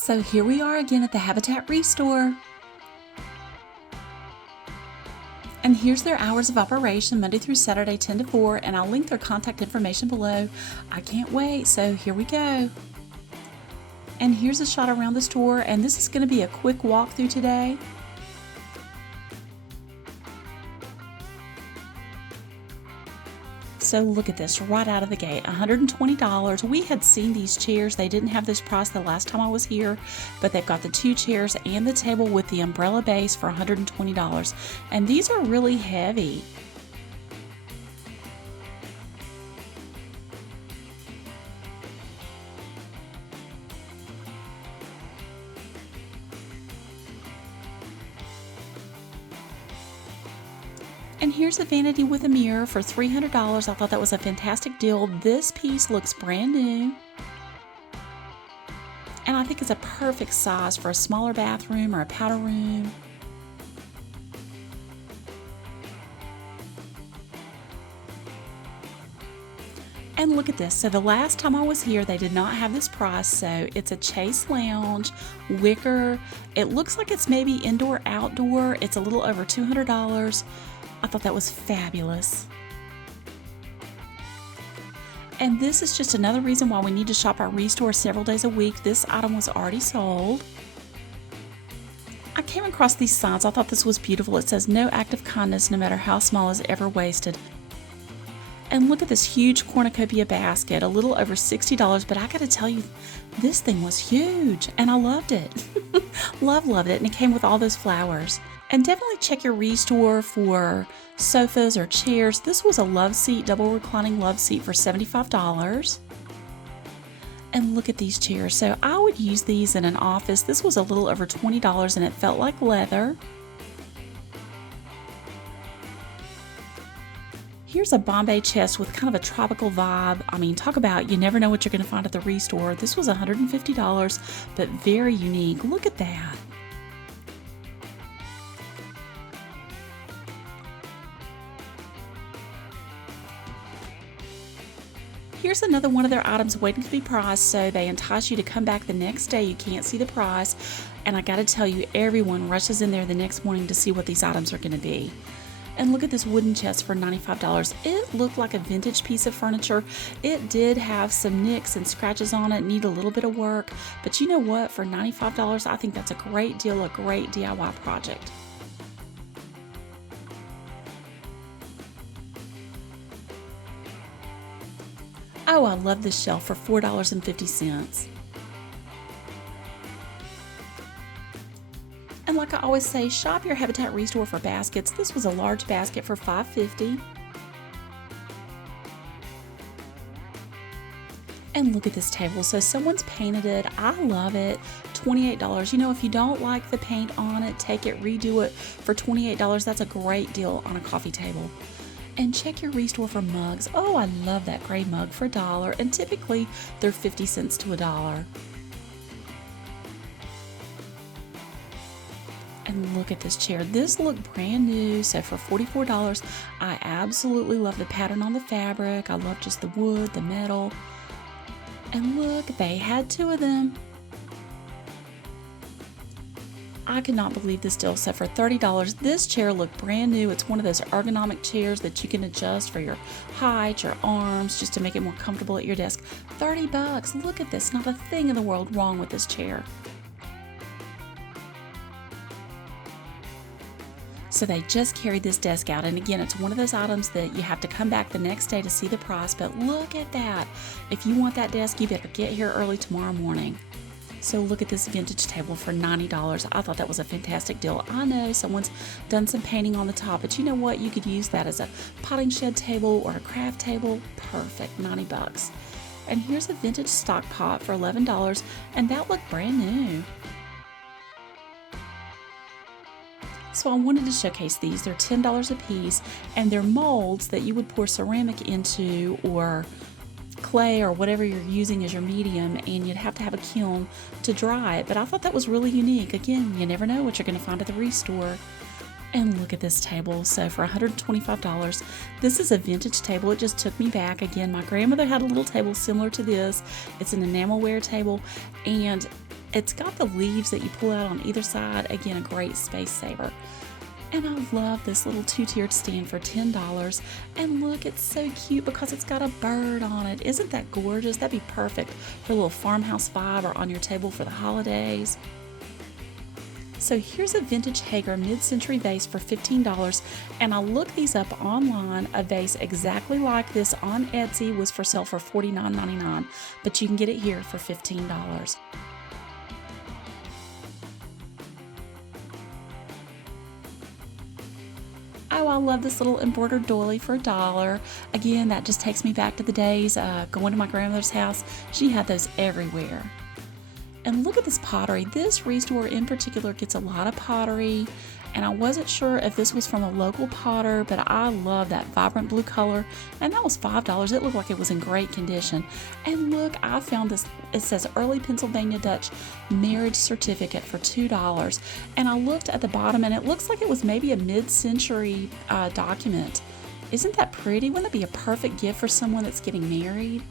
So here we are again at the Habitat ReStore. And here's their hours of operation, Monday through Saturday, 10 to 4, and I'll link their contact information below. I can't wait, so here we go. And here's a shot around the store, and this is going to be a quick walkthrough today. So look at this right out of the gate, $120. We had seen these chairs. They didn't have this price the last time I was here, but they've got the 2 chairs and the table with the umbrella base for $120. And these are really heavy. And here's a vanity with a mirror for $300. I thought that was a fantastic deal. This piece looks brand new. And I think it's a perfect size for a smaller bathroom or a powder room. And look at this. So the last time I was here, they did not have this price. So it's a Chase Lounge, Wicker. It looks like it's maybe indoor, outdoor. It's a little over $200. I thought that was fabulous. And this is just another reason why we need to shop our ReStore several days a week. This item was already sold. I came across these signs. I thought this was beautiful. It says, "No act of kindness, no matter how small, is ever wasted." And look at this huge cornucopia basket, a little over $60, but I gotta tell you, this thing was huge and I loved it. Loved it, and it came with all those flowers. And definitely check your ReStore for sofas or chairs. This was a love seat, double reclining love seat for $75. And look at these chairs. So I would use these in an office. This was a little over $20 and it felt like leather. Here's a Bombay chest with kind of a tropical vibe. I mean, talk about you never know what you're going to find at the ReStore. This was $150, but very unique. Look at that. Here's another one of their items waiting to be priced, so they entice you to come back the next day. You can't see the price, and I gotta tell you, everyone rushes in there the next morning to see what these items are gonna be. And look at this wooden chest for $95. It looked like a vintage piece of furniture. It did have some nicks and scratches on it, need a little bit of work, but you know what? For $95, I think that's a great deal, a great DIY project. Oh, I love this shelf for $4.50. And like I always say, shop your Habitat ReStore for baskets. This was a large basket for $5.50. And look at this table. So someone's painted it. I love it. $28. You know, if you don't like the paint on it, take it, redo it for $28. That's a great deal on a coffee table. And check your ReStore for mugs. Oh, I love that gray mug for $1, and typically they're 50 cents to $1. And look at this chair. This looked brand new, so for $44, I absolutely love the pattern on the fabric. I love just the wood, the metal. And look, they had 2 of them. I could not believe this deal. So for $30, this chair looked brand new. It's one of those ergonomic chairs that you can adjust for your height, your arms, just to make it more comfortable at your desk. $30. Look at this. Not a thing in the world wrong with this chair. So they just carried this desk out. And again, it's one of those items that you have to come back the next day to see the price. But look at that. If you want that desk, you better get here early tomorrow morning. So look at this vintage table for $90. I thought that was a fantastic deal. I know someone's done some painting on the top, but you know what? You could use that as a potting shed table or a craft table. Perfect, $90. And here's a vintage stock pot for $11, and that looked brand new. So I wanted to showcase these. They're $10 a piece, and they're molds that you would pour ceramic into, or clay, or whatever you're using as your medium, and you'd have to have a kiln to dry it. But I thought that was really unique. Again, you never know what you're going to find at the ReStore. And look at this table. So for $125, this is a vintage table. It just took me back. Again, my grandmother had a little table similar to this. It's an enamelware table, and it's got the leaves that you pull out on either side. Again, a great space saver. And I love this little two-tiered stand for $10. And look, it's so cute because it's got a bird on it. Isn't that gorgeous? That'd be perfect for a little farmhouse vibe or on your table for the holidays. So here's a vintage Haegen mid-century vase for $15, and I looked these up online. A vase exactly like this on Etsy was for sale for $49.99, but you can get it here for $15. Oh, I love this little embroidered doily for $1. Again, that just takes me back to the days going to my grandmother's house. She had those everywhere. And look at this pottery. This ReStore in particular gets a lot of pottery, and I wasn't sure if this was from a local potter, but I love that vibrant blue color, and that was $5. It looked like it was in great condition. And look, I found this. It says Early Pennsylvania Dutch Marriage Certificate for $2, and I looked at the bottom, and it looks like it was maybe a mid-century document. Isn't that pretty? Wouldn't it be a perfect gift for someone that's getting married?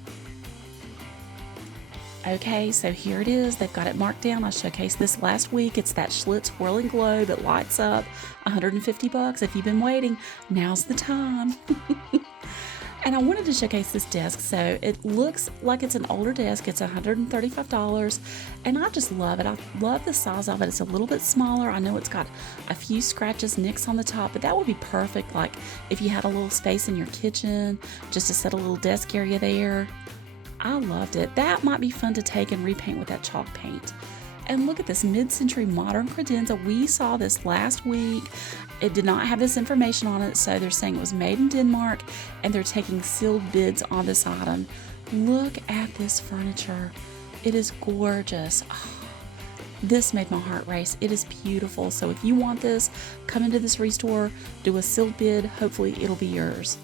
Okay, so here it is. They've got it marked down. I showcased this last week. It's that Schlitz whirling globe. It lights up. $150. If you've been waiting, now's the time. And I wanted to showcase this desk. So it looks like it's an older desk. It's $135, and I just love it. I love the size of it. It's a little bit smaller. I know it's got a few scratches, nicks on the top, but that would be perfect, like if you had a little space in your kitchen just to set a little desk area there. I loved it. That might be fun to take and repaint with that chalk paint. And look at this mid-century modern credenza. We saw this last week. It did not have this information on it, so they're saying it was made in Denmark, and they're taking sealed bids on this item. Look at this furniture. It is gorgeous. Oh, this made my heart race. It is beautiful. So if you want this, come into this ReStore, do a sealed bid. Hopefully it'll be yours.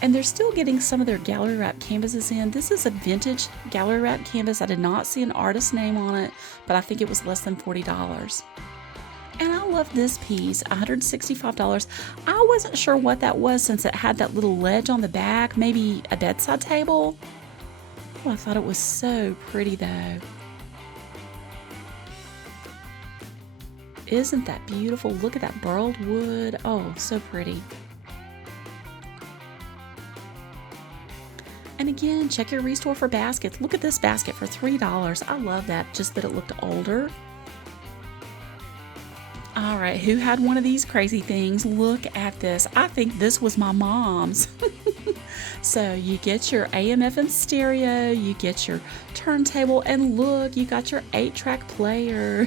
And they're still getting some of their gallery wrap canvases in. This is a vintage gallery wrap canvas. I did not see an artist name on it, but I think it was less than $40. And I love this piece, $165. I wasn't sure what that was since it had that little ledge on the back, maybe a bedside table. Oh, I thought it was so pretty though. Isn't that beautiful? Look at that burled wood. Oh, so pretty. And again, check your ReStore for baskets. Look at this basket for $3. I love that, just that it looked older. All right, who had one of these crazy things? Look at this. I think this was my mom's. So you get your AM/FM stereo, you get your turntable, and look, you got your 8-track player.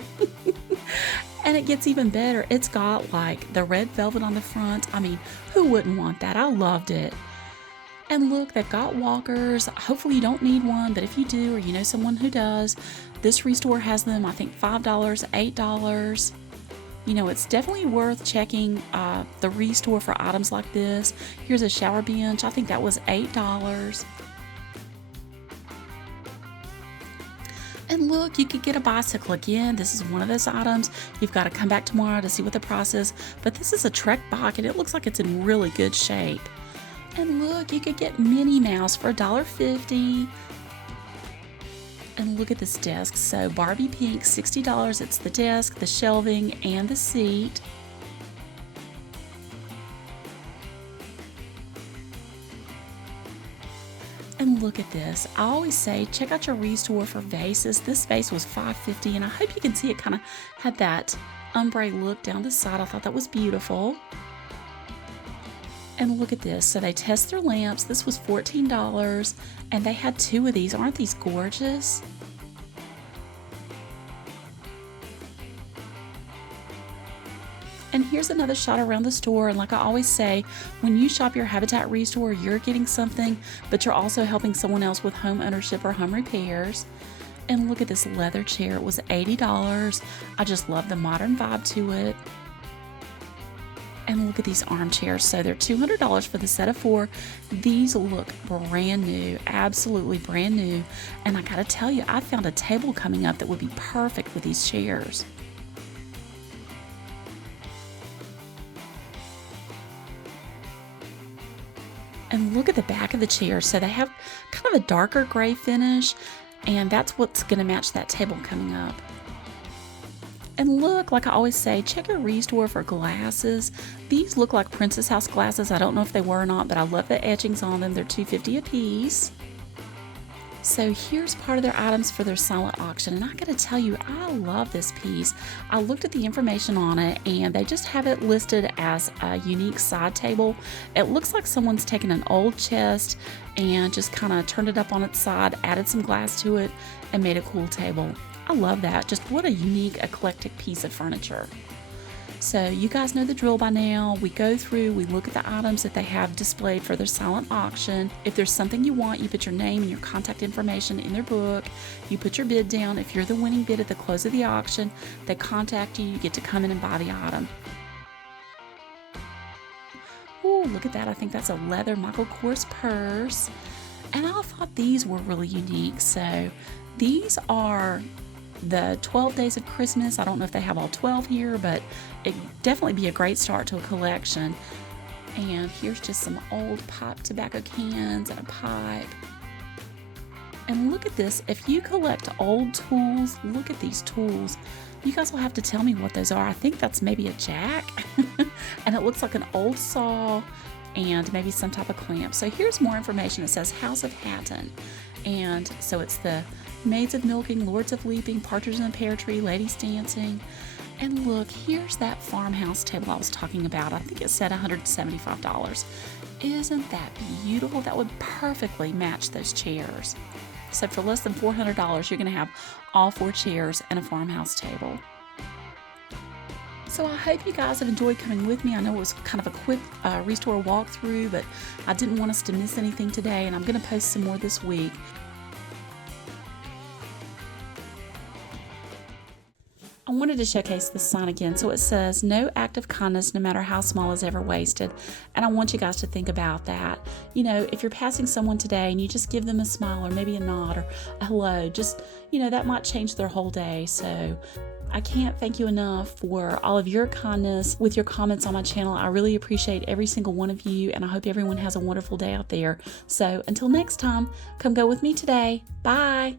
And it gets even better. It's got like the red velvet on the front. I mean, who wouldn't want that? I loved it. And look, they've got walkers. Hopefully you don't need one, but if you do, or you know someone who does, this ReStore has them, I think $5, $8. You know, it's definitely worth checking the ReStore for items like this. Here's a shower bench. I think that was $8. And look, you could get a bicycle again. This is one of those items. You've got to come back tomorrow to see what the price is. But this is a Trek bike, and it looks like it's in really good shape. And look, you could get Minnie Mouse for $1.50. And look at this desk. So Barbie pink, $60. It's the desk, the shelving, and the seat. And look at this. I always say, check out your ReStore for vases. This vase was $5.50, and I hope you can see it kind of had that ombre look down the side. I thought that was beautiful. And look at this. So they test their lamps. This was $14, and they had 2 of these. Aren't these gorgeous? And here's another shot around the store. And like I always say, when you shop your Habitat ReStore, you're getting something, but you're also helping someone else with home ownership or home repairs. And look at this leather chair. It was $80. I just love the modern vibe to it. And look at these armchairs. So they're $200 for the set of 4. These look brand new, absolutely brand new. And I gotta tell you, I found a table coming up that would be perfect with these chairs. And look at the back of the chair. So they have kind of a darker gray finish, and that's what's going to match that table coming up. And look, like I always say, check your ReStore for glasses. These look like Princess House glasses. I don't know if they were or not, but I love the etchings on them. They're $2.50 a piece. So here's part of their items for their silent auction, and I gotta tell you, I love this piece. I looked at the information on it, and they just have it listed as a unique side table. It looks like someone's taken an old chest and just kind of turned it up on its side, added some glass to it, and made a cool table. I love that. Just what a unique, eclectic piece of furniture. So you guys know the drill by now. We go through, we look at the items that they have displayed for their silent auction. If there's something you want, you put your name and your contact information in their book. You put your bid down. If you're the winning bid at the close of the auction, they contact you. You get to come in and buy the item. Ooh, look at that. I think that's a leather Michael Kors purse. And I thought these were really unique. So these are the 12 Days of Christmas. I don't know if they have all 12 here, but it'd definitely be a great start to a collection. And here's just some old pipe tobacco cans and a pipe. And look at this. If you collect old tools, look at these tools. You guys will have to tell me what those are. I think that's maybe a jack. And it looks like an old saw and maybe some type of clamp. So here's more information. It says House of Hatton. And so it's the Maids of Milking, Lords of Leaping, Partridge in the Pear Tree, Ladies Dancing. And look, here's that farmhouse table I was talking about. I think it said $175. Isn't that beautiful? That would perfectly match those chairs. So for less than $400, you're going to have all 4 chairs and a farmhouse table. So I hope you guys have enjoyed coming with me. I know it was kind of a quick ReStore walkthrough, but I didn't want us to miss anything today, and I'm going to post some more this week. I wanted to showcase this sign again. So it says, no act of kindness, no matter how small, is ever wasted. And I want you guys to think about that. You know, if you're passing someone today and you just give them a smile or maybe a nod or a hello, just, you know, that might change their whole day. So I can't thank you enough for all of your kindness with your comments on my channel. I really appreciate every single one of you, and I hope everyone has a wonderful day out there. So until next time, come go with me today. Bye.